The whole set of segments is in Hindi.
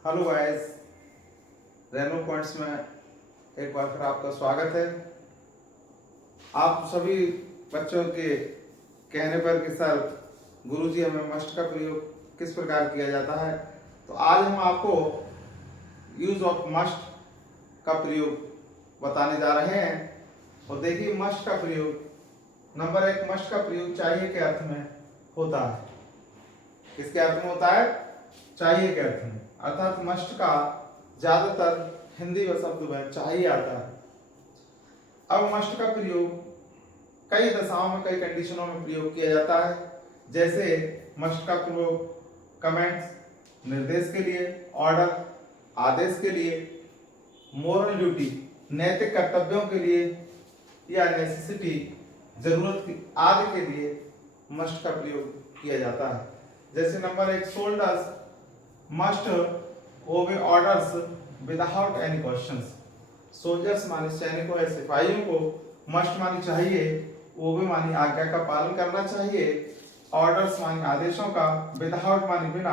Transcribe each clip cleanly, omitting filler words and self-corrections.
हेलो गाइस, रेनो पॉइंट्स में एक बार फिर आपका स्वागत है। आप सभी बच्चों के कहने पर कि सर गुरुजी हमें मस्ट का प्रयोग किस प्रकार किया जाता है, तो आज हम आपको यूज ऑफ मस्ट का प्रयोग बताने जा रहे हैं। और देखिए, मस्ट का प्रयोग नंबर एक, मस्ट का प्रयोग चाहिए के अर्थ में होता है। किसके अर्थ में होता है? चाहिए के अर्थ में। अर्थात मस्ट का ज्यादातर हिंदी व शब्द में चाहिए आता है। अब मस्ट का प्रयोग कई दशाओं में, कई कंडीशनों में प्रयोग किया जाता है। जैसे मस्ट का प्रयोग कमेंट्स, निर्देश के लिए, ऑर्डर, आदेश के लिए, मोरल ड्यूटी, नैतिक कर्तव्यों के लिए, या नेसेसिटी, जरूरत आदि के लिए मस्ट का प्रयोग किया जाता है। जैसे नंबर एक, सोल्जर्स मस्ट ओबे orders without any questions. Soldiers माने सैनिकों या सिपाहियों को मस्ट मानी चाहिए, ओबे मानी आज्ञा का पालन करना चाहिए, ऑर्डर्स मानी आदेशों का, विदाउट मानी बिना,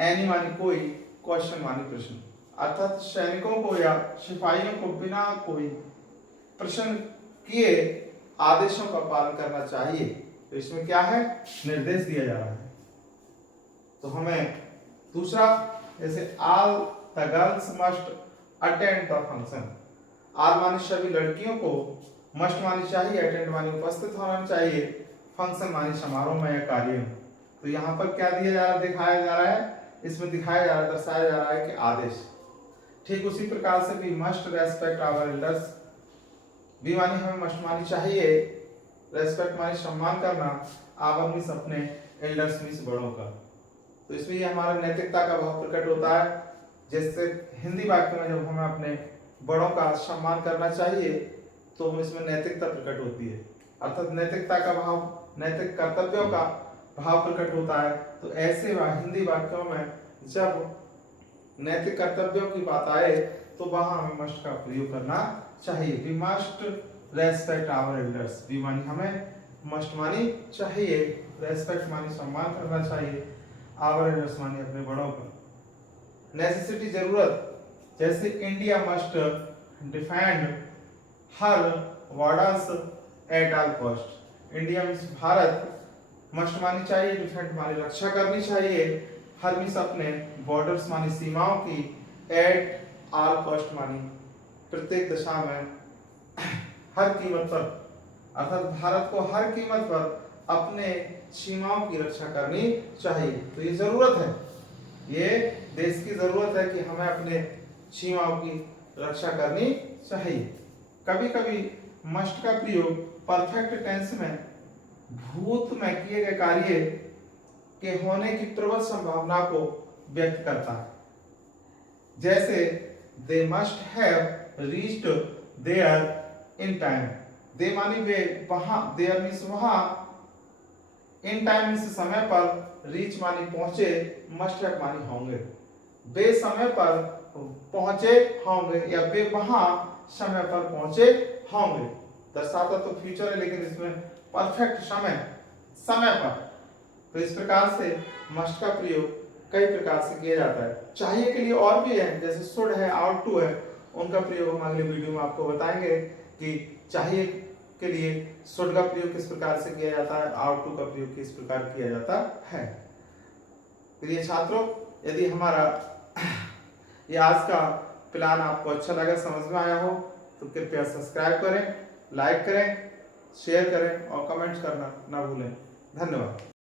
एनी मानी कोई, क्वेश्चन मानी प्रश्न। अर्थात सैनिकों को या सिपाहियों को बिना कोई प्रश्न किए आदेशों का पालन करना चाहिए। तो इसमें क्या है? निर्देश दिया जा रहा है। तो हमें दूसरा, जैसे all the girls must attend the function. All मानी सभी लड़कियों को, मस्ट मानी चाहिए, अटेंड मानी उपस्थित होना चाहिए, फंक्शन मानी समारोह में या कार्य में। तो यहाँ पर क्या दिया जा रहा है, दिखाया जा रहा है, इसमें दिखाया जा रहा है, दर्शाया जा रहा है कि आदेश। ठीक उसी प्रकार से भी मस्ट रेस्पेक्ट आवर एल्डर्स। भी मानी हमें मस्ट मानी चाहिए, रेस्पेक्ट मानी सम्मान करना, आवर मीन्स अपने, एल्डर्स मीन्स बड़ों का। तो इसमें ये हमारा नैतिकता का भाव प्रकट होता है। जैसे हिंदी वाक्य में जब हमें अपने बड़ों का सम्मान करना चाहिए तो इसमें नैतिकता प्रकट होती है। अर्थात नैतिकता का भाव, नैतिक कर्तव्यों का भाव प्रकट होता है। तो ऐसे हिंदी वाक्यों में जब नैतिक कर्तव्यों की बात आए तो वहां हमें मस्ट का प्रयोग करना चाहिए। We must respect our elders. We मानी हमें, मस्ट मानी चाहिए, रेस्पेक्ट मानी सम्मान करना चाहिए, आवर एल्डर्स मानी अपने बड़ों का। नेसेसिटी जरूरत, जैसे India must defend her borders at all cost. India means Bharat, must मानी चाहिए, डिफेंड मानी रक्षा करनी चाहिए, हर मीन्स अपने, बॉर्डर्स मानी सीमाओं की, एट ऑल कॉस्ट मानी प्रत्येक दशा में, हर कीमत पर। अर्थात भारत को हर कीमत पर अपने सीमाओं की रक्षा करनी चाहिए। तो ये जरूरत है, ये देश की जरूरत है कि हमें अपने सीमाओं की रक्षा करनी चाहिए। कभी कभी मस्ट का प्रयोग परफेक्ट टेंस में भूत में किए गए कार्य के होने की प्रबल संभावना को व्यक्त करता है। जैसे they must have reached there in time. They मानी वे, वहां, देयर मीन्स वहां, इन टाइम मीन्स समय पर, रीच मानी पहुंचे, मस्ट हैव मानी होंगे। वे समय पर पहुंचे होंगे या वे वहां समय पर पहुंचे होंगे। दर्शाता तो फ्यूचर है लेकिन इसमें परफेक्ट समय, समय पर। तो इस प्रकार से मस्ट का प्रयोग कई प्रकार से किया जाता है। चाहिए के लिए और भी है, जैसे शुड है, आउट टू है, उनका प्रयोग हम अगले वीडियो में आपको बताएंगे कि चाहिए के लिए शुड का प्रयोग किस प्रकार से किया जाता है, आउट टू का प्रयोग किस प्रकार किया जाता है। प्रिय छात्रों, यदि हमारा ये आज का प्लान आपको अच्छा लगा, समझ में आया हो, तो कृपया सब्सक्राइब करें, लाइक करें, शेयर करें और कमेंट्स करना ना भूलें। धन्यवाद।